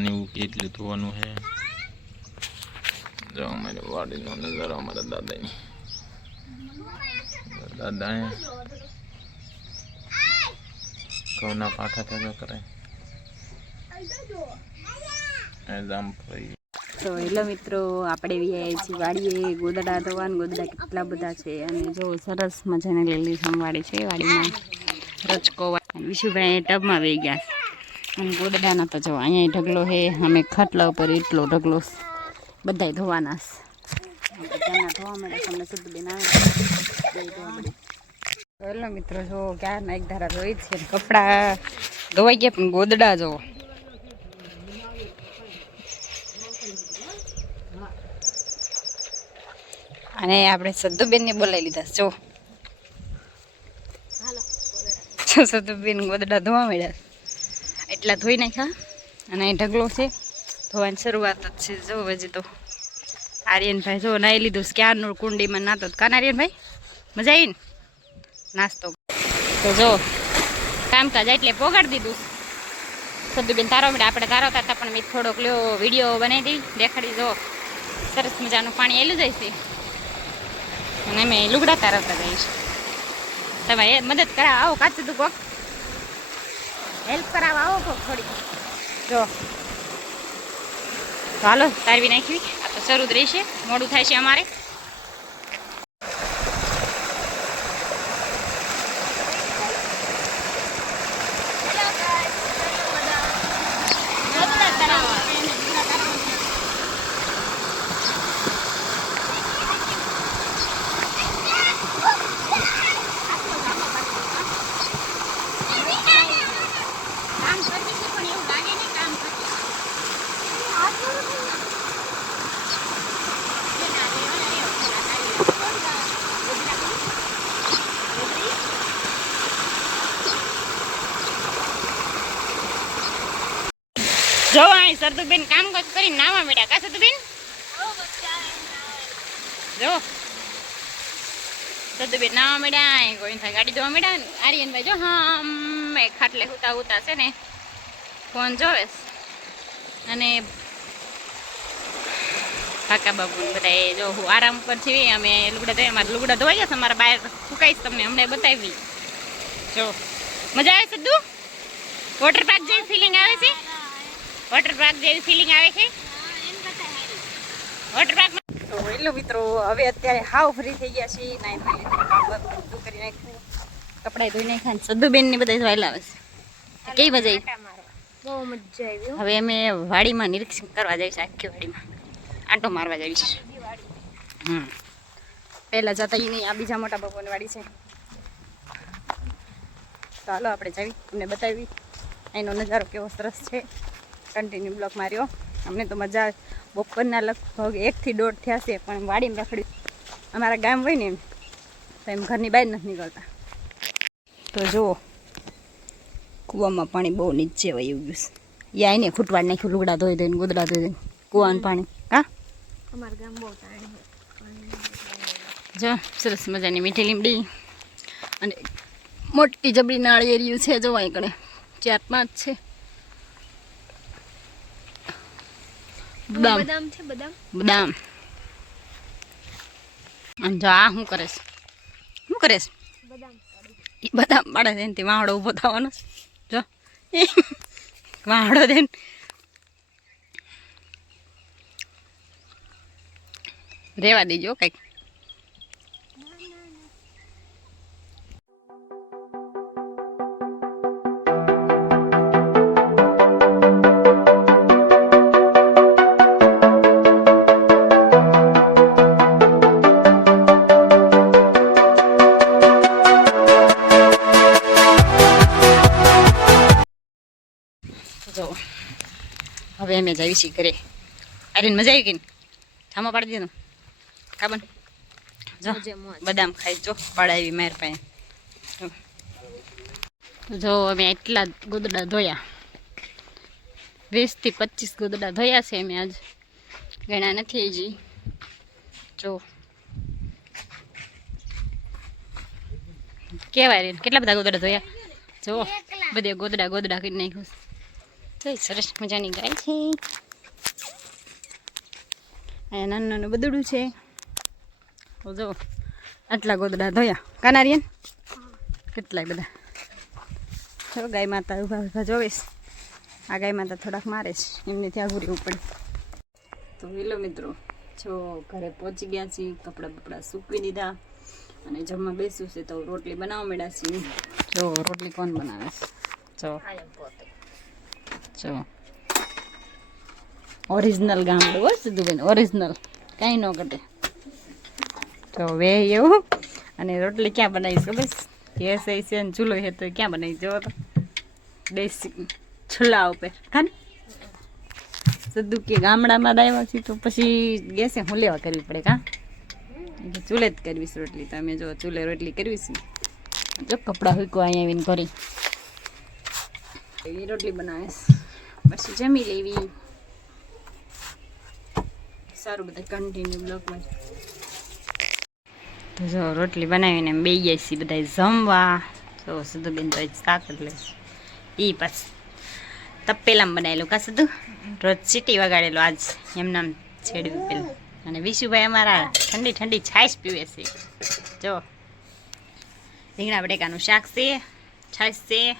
ગોદડાને એવું કેટલું ધોવાનું છે જો અમારી વાડીનો નજારો અમારા દાદાની. દાદા હે ઘઉંના પાઠા થયા કરે જામફળી. તો એટલે મિત્રો, આપણે આવ્યા છીએ વાડીએ ગોદડા ધોવાન, ગોદડા કેટલા બધા છે અને જો સરસ મજાની લીલી સંવાડી છે વાડીમાં. રચકો વિશુભાઈ ટબમાં વહી ગયા. અને ગોદડાના તો જો અહીંયા ઢગલો હે અમે ખાટલા ઉપર એટલો ઢગલો બધાય ધોવાના ધોવા મળે તમને આવે હેલો મિત્રો, જો ક્યારના એક ધારા ધોઈ છે કપડાં ધોવાઈ ગયા પણ ગોદડા જો. અને આપણે સદ્દુબેનને બોલાવી લીધા જો. સદ્ધુબેન ગોદડા ધોવા મળ્યા એટલા ધોઈ નાખ્યા. અને અહીં ઢગલો છે. ધોવાની શરૂઆત જ છે. જો, હજી તો આર્યનભાઈ જો નાહી લીધું. ક્યારનું કુંડીમાં નાતો. કાન આર્યનભાઈ? મજા આવી ને નાસ્તો. તો જો, કામકાજ એટલે પોગાડી દીધું. સદુબેન તારો મળે, આપણે તારો હતા પણ મેં થોડોક લ્યો વીડિયો બનાવી દઈ. દેખાડી જો, સરસ મજાનું પાણી એલું જાય છે. અને અમે લુગડા તારવતા જઈશ તમે મદદ કરા આવો, કાચું તું કોક હેલ્પ કરાવવા આવો કોક થોડી જો. હાલો, તારવી નાખવી આ તો શરૂ જ રહેશે. મોડું થાય છે અમારે. જો અહીં સરદુબેન કામ કરીને નાવા મળ્યા કા સરદુબેન જો. સરદુબેન નાવા મળ્યા અહીં ગોવિંદભાઈ ગાડી ધોવા મળ્યા ને. આર્યનભાઈ જો, હા મેં ખાટલે હુતા હુતા છે ને. ફોન જોવે અને કાકા બાબુ બધા એ જો, હું આરામ પર છીએ. અમે લુગડા ધોઈએ અમારા લુગડા ધોવાઈ ગયા છે. અમારા બહાર સુકાઈશ તમને હમણાં બતાવી. જો. મજા આવે સદ્દુ વોટર પાર્ક જેવી ફિલિંગ આવે છે? વોટર પાર્ક જેવી ફિલિંગ આવે છે? વોટર પાર્ક તો એટલું મિત્રો હવે અત્યારે હાવ ફ્રી થઈ ગયા છે નાઈ ધોઈ બધું કરી નાખ્યું. કપડાં ધોઈ નાખ્યા સદ્દુબેન ને બધા વાયલા આવે છે. કેવી મજા આવી? બહુ મજા આવી હવે અમે વાડીમાં નિરીક્ષણ કરવા જઈશ આખી વાડીમાં. આંટો મારવા જઈશ હમ. પહેલાં જતા નહીં આ બીજા મોટા બાપુની વાડી છે. તો હાલો આપણે જવી તમને બતાવી. એનો નજારો કેવો સરસ છે. કન્ટિન્યુ બ્લોક માર્યો. અમને તો મજા બપોરના લગભગ એકથી દોઢ થયા છે પણ વાડીમાં રખડ્યું અમારા ગામ હોય ને એમ તો એમ ઘરની બહાર નથી નીકળતા. તો જુઓ કૂવામાં પાણી બહુ નીચે વહી ગયું છે. યા એને ખૂટવાડ નાખ્યું લુગડા ધોઈ દઈને ગોદડા ધોઈ દઈને કૂવાનું પાણી. હા? અમારા ગામ બહુ તાણી જો સરસ મજાની મીઠી લીમડી અને મોટી જબરી નાળિયેરિયું છે જો અહીં કણે. ચાર પાંચ છે. બદામ. બદામ છે બદામ? બદામ. અને જો આ શું કરે છે? શું કરે છે? બદામ એ બદામ પાડે છે એનાથી વાહડો ઊભો થવાનો જો. એ વાહડો દે રેવા દેજો કંઈક. અમે જઈએ છીએ ઘરે. અરે મજા આવી ગઈ ને? ઠામા પાડી દીધું. ખાબન જો બદામ ખાઈ જો પડાવી માર પાસે. જો. અમે એટલા ગોદડા ધોયા. વીસથી પચીસ ગોદડા ધોયા છે અમે આજ. ઘણા નથી હજી. જો. કેવાય રે કેટલા બધા ગોદડા ધોયા? જો બધે ગોદડા ગોદડા કરી નાખ્યું. તો સરસ મજાની ગાય છે. અહીંયા નાનું નાનું બદડું છે. તો જો, આટલા ગોદડા ધોયા. કાનારિયન? કેટલાય બધા? જો, ગાય માતા ઊભા ઊભા જોઈશ આ ગાય માતા થોડાક મારે છે. એમને ત્યાં ઘૂરવું પડે તો હેલો મિત્રો, જો ઘરે પહોંચી ગયા છીએ, કપડાં બપડા સૂકવી દીધા અને જમવા બેસું છે તો રોટલી બનાવવા મળ્યા છીએ. જો, રોટલી કોણ બનાવે છે? જો. જો. ઓરિજિનલ ગામડું હો સિદ્ધુબેન ઓરિજિનલ કાંઈ ન ઘટે. તો વે એવું. અને રોટલી ક્યાં બનાવીશ ખબર? ગેસ એ છે ને ચૂલો છે તો ક્યાં બનાવી જવો તો. દેશી ચૂલા ઉપર. ખાન સીધું કે ગામડામાં આવ્યા છીએ તો પછી ગેસે હું લેવા કરવી પડે કાં એટલે ચૂલે જ કરવીશ રોટલી. તમે જો ચૂલે રોટલી કરવીશ. જો કપડાં હુકો અહીંયા આવીને કરી એવી રોટલી બનાવીશ. પછી જમી લેવી. સારું બધા કન્ટિન્યુ બ્લોગમાં જો. રોટલી બનાવીને બે ગયા છીએ બધા જમવા. તો સુધુબેન તો શાક એટલે એ પાછું તપેલામાં બનાવેલું કા સીધું? રોજ સીટી વગાડેલું આજ. એમનામ છેડ્યું પેલું. અને વિશુભાઈ અમારા ઠંડી ઠંડી છાશ પીવે છે. જો. રીંગણા બટેકાનું શાક છે, છાશ છે,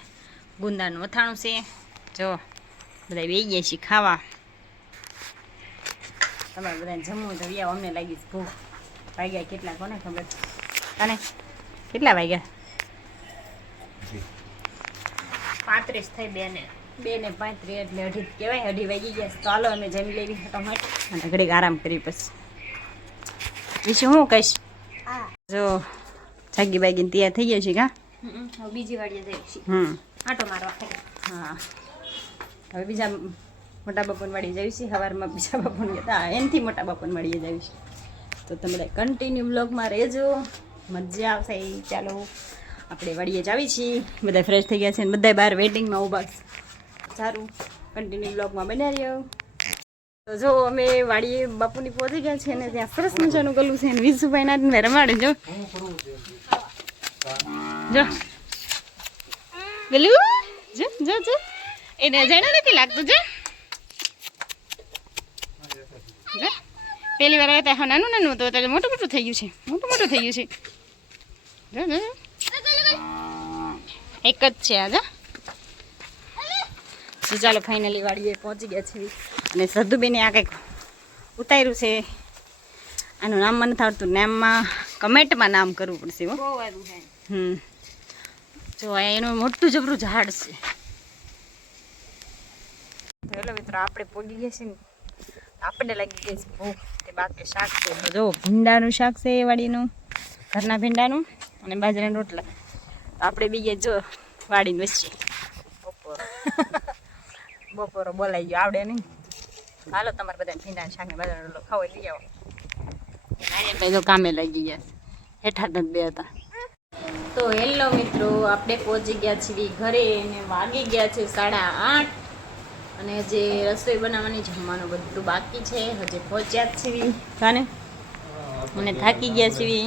ગુંદાનું અથાણું છે. જો. બધા બે ગયા છીએ ખાવા. તમારે બધાને જમવું તો વ્યાવ અમને લાગી છે ભૂખ. વાગ્યા કેટલા કોને ખબર? અને કેટલા વાગ્યા? પાંત્રીસ થઈ બે ને બે ને પાંત્રીસ એટલે અઢી જ કહેવાય. અઢી વાગી ગયા ચાલો અમે જમી લેવી ટમાટ અને ઘડીક આરામ કરી પછી બીજું હું કહીશ? જો જાગી બાગીને તૈયાર થઈ ગયા છે કા? બીજી વાડીએ જઈશ હમ. આટો મારવા. હા. હવે બીજા મોટા બાપુને વાળી જઈશ સવારમાં બીજા બાપુને કહેતા એનથી મોટા બાપુને વાળીએ જઈશું તો તમે કન્ટિન્યુ બ્લોગમાં રહેજો. મજા આવશે. ચાલો, આપણે વાડીએ જ આવી છીએ. બધા ફ્રેશ થઈ ગયા છે અને બધા બહાર વેટિંગમાં ઊભા સારું. કન્ટિન્યુ બ્લોગમાં બન્યા રહ્યો. તો જો, અમે વાડીએ બાપુની પહોંચી ગયા છે અને ત્યાં સરસ મજાનું ગલું છે અને વિશુભાઈ ના રમાડે, જો. જો. ગલું? જો જો જો. એને જાણ્યું નથી લાગતું જો. પેલી વાર હતા નાનું નાનું હતું અત્યારે મોટું મોટું થઈ ગયું છે. મોટું મોટું થઈ ગયું છે. જો જો. એક જ છે આજે તો ચાલો ફાઇનલી વાડીએ પહોંચી ગયા છે અને સદુબેને આ કંઈક ઉતાર્યું છે. આનું નામ મને નથી આવડતું નામમાં કમેન્ટમાં નામ કરવું પડશે હો. હમ. જો એનું મોટું જબરું ઝાડ છે. હેલો મિત્રો આપણે પોગી ગયા છે ને, આપણને લાગી ગઈ છે ભૂખ. તે બાકી શાક છે. જો, ભીંડાનું શાક છે એ વાડીનું, ઘરના ભીંડાનું અને બાજરાના રોટલા. આપણે બીજે જો વાડીને વચ્ચે. બપોરો. બપોરો બોલાઈ ગયો. આવડે નહીં. હાલો, તમારે બધા ભીંડાના શાક ને બાજરાનો રોટલો ખાવો લઈ આવો. નારિયેળભાઈ તો કામે લાગી ગયા છે. હેઠા જ બે હતા તો હેલો મિત્રો, આપણે પહોંચી ગયા છીએ ઘરે અને વાગી ગયા છે સાડા આઠ. અને જે રસોઈ બનાવવાની જમવાનું બધું બાકી છે, હજી પહોંચ્યા જ છીએ. કાને મને થાકી ગયા છીએ.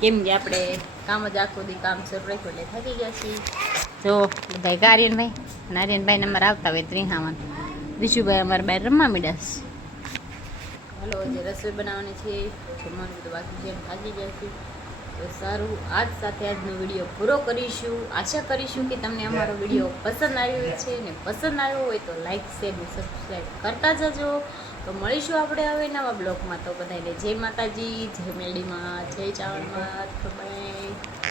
કેમ કે આપણે કામ જ આખો દી કામ શરૂ રાખ્યું એટલે થાકી ગયા છીએ. જો બધા આર્યનભાઈ અને આર્યનભાઈ નંબર આવતા હોય ત્રિહામાં. વિશુભાઈ અમારા બાર રમવા મીડ્યા છે હાલો જે રસોઈ બનાવવાની છે, જમવાનું બધું બાકી છે થાકી ગયા છે તો સારું, આજ સાથે આજનો વીડિયો પૂરો કરીશું. આશા કરીશું કે તમને અમારો વીડિયો પસંદ આવ્યો છે ને પસંદ આવ્યો હોય તો લાઇક શેર ને સબસ્ક્રાઈબ કરતા જજો. તો મળીશું આપણે હવે નવા બ્લોગમાં. તો બધાને જય માતાજી, જય મેળીમાં જય ચાવણમાં બાય